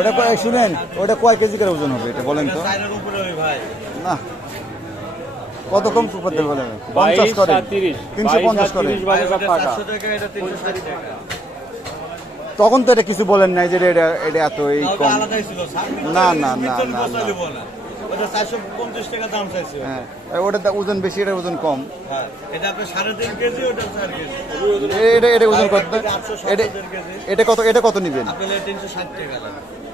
ওটা কয় শুনেন ওটা কয় কেজি করে ওজন হবে এটা বলেন তো? না। কত কম করতে বলেন? পঞ্চাশ করে তিনশো পঞ্চাশ করে। তখন তো এটা কিছু বলেন নাই যে এটা এটা এত এই কম। না, না, না, না ওটা চারশো পঞ্চাশ টাকা দাম চাইছে। হ্যাঁ ওটা ওজন বেশি এটা ওজন কম। হ্যাঁ এটা কেজি ওটা কেজি। এটা এটা ওজন কত? এটা এটা কত এটা কত নিবেন? টাকা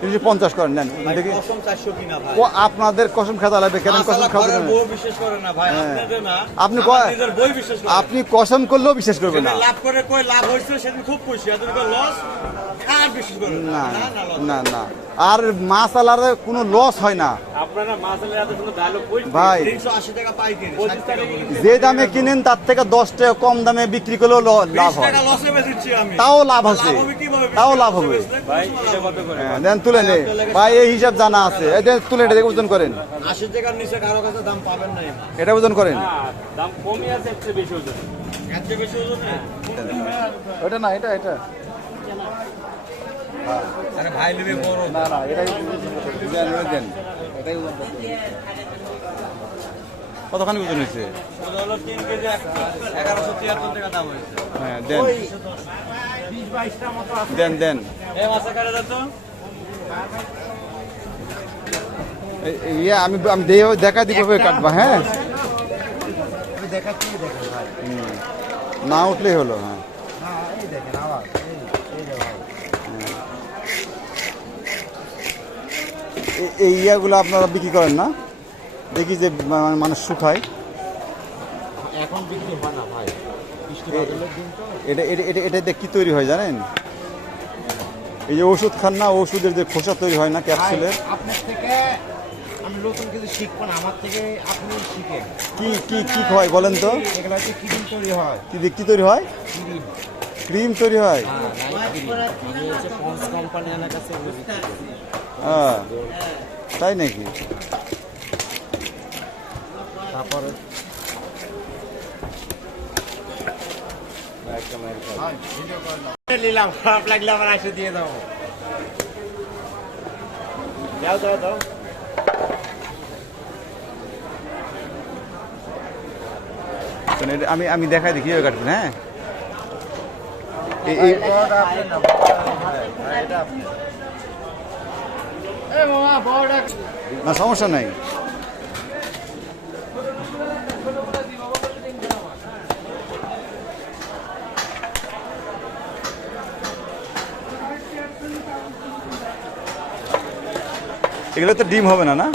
তিনশো পঞ্চাশ করেন নেন। দেখি। ও আপনাদের কসম খাতা লাগবে কেন কসম খাওয়া হ্যাঁ। আপনি আপনি কসম করলেও বিশ্বাস করবেন না। লাভ করে কই লাভ হয়েছে সেদিন খুব খুশি। লস আর বিশ্বাস করে না? না না না না আর মাছ আলারে কোনো লস হয় না। আপনারা মাসালের এত সুন্দর ডায়লগ বলছেন ভাই। যে দামে কিনেন তার থেকে দশ টাকা কম দামে বিক্রি করলেও লাভ হয়। তাও লাভ আছে। হবে তাও লাভ হবে। হ্যাঁ, দেন তুলে নে। ভাই এই হিসাব জানা আছে। তুলে এটা দেখে ওজন করেন। আশি টাকার নিচে কারও কাছে দাম পাবেন না এটা ওজন করেন। ওটা না এটা এটা। ভাই নেবে বড়। না না এটাই দেন। কতখানি ওজন হয়েছে? হ্যাঁ দেন। দেন দেন। ইয়ে আমি আমি দিয়ে- দেখা দিব কাটবা হ্যাঁ? না উঠলেই হলো হ্যাঁ। এই- ইয়াগুলো আপনারা বিক্রি করেন না। দেখি যে মানুষ শুকায়। এখন বিক্রি হয় না ভাই। এটা এটা এটা কি তৈরি হয় জানেন? এই যে ওষুধ খান না ওষুধের যে খোসা তৈরি হয় না ক্যাপসুলের। আপনার থেকে আমি নতুন কিছু শিখব না আমার থেকে আপনি শিখেন। কি কি কি হয় বলেন তো? এগুলো তৈরি হয়? কি তৈরি হয়? ক্রিম তৈরি হয়? আমার। হ্যাঁ তাই নাকি? তারপরে? নিলাম খারাপ লাগলে আবার এসে দিয়ে দাও। দাও দাও দাও। শোন, আমি আমি দেখাই দেখি কাটবেন হ্যাঁ? না সমস্যা নাই। এগুলো তো ডিম হবে না না?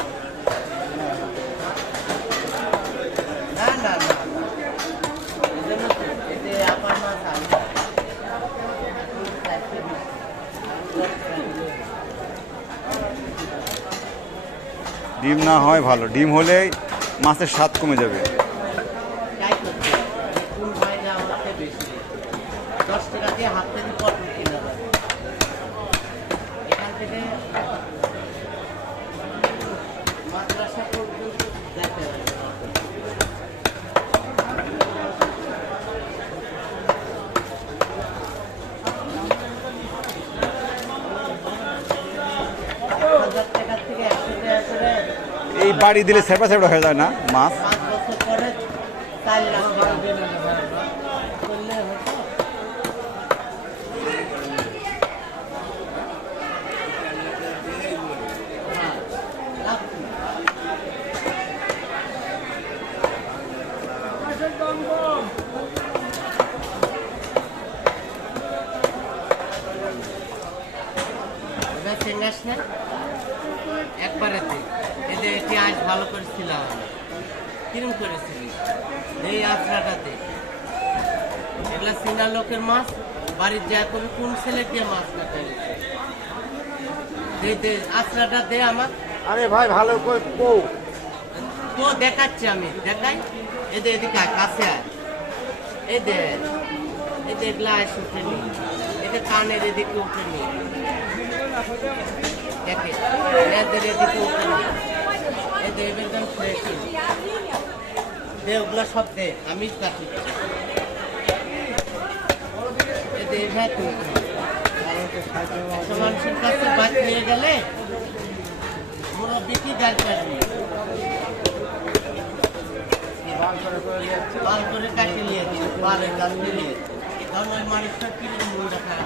ডিম না হয় ভালো। ডিম হলে মাছের স্বাদ কমে যাবে। দশ টাকা দিয়ে পটল কিনে দেয় এখান থেকে মাদ্রাসা পর্যন্ত দেখে হাজার টাকা থেকে একশো টাকা করে এই বাড়ি দিলে সেপা সেপা হয়ে যায় না? মাছ পাঁচ বছর পরে চার লাখ টাকা করলে হতো হ্যাঁ, লাভ কি? এবার চেঙ্গাস না একবারে দিই এদের এটি আজ ভালো করেছিলাম। কিরম করেছিলি? এই আশ্রাটাতে এগুলা সিনা লোকের মাছ বাড়ির যা করে কোন ছেলে দিয়ে মাছ কাটে? দে দে আশ্রাটা দে আমার। আরে ভাই ভালো করে কো তো দেখাচ্ছি আমি দেখাই। এদে এদিকে কাছে আয়। এই দে এগুলা আয় উঠে নি। এটা কানের এদিকে উঠে নি। দেখে এদের এদিকে উঠে নি। এই দে এবার একদম ফ্রেশ দে, ওগুলা সব দে, আমি কাটি। এই দে, এভাবে তুই মানুষের কাছে বাদ নিয়ে গেলে মুরব্বী কি গাল কাটবে? বাল করে কাটিয়ে নিয়েছে বালের গাছ নিয়ে কারণ ওই মানুষটা কি মূল রাখা হ্যাঁ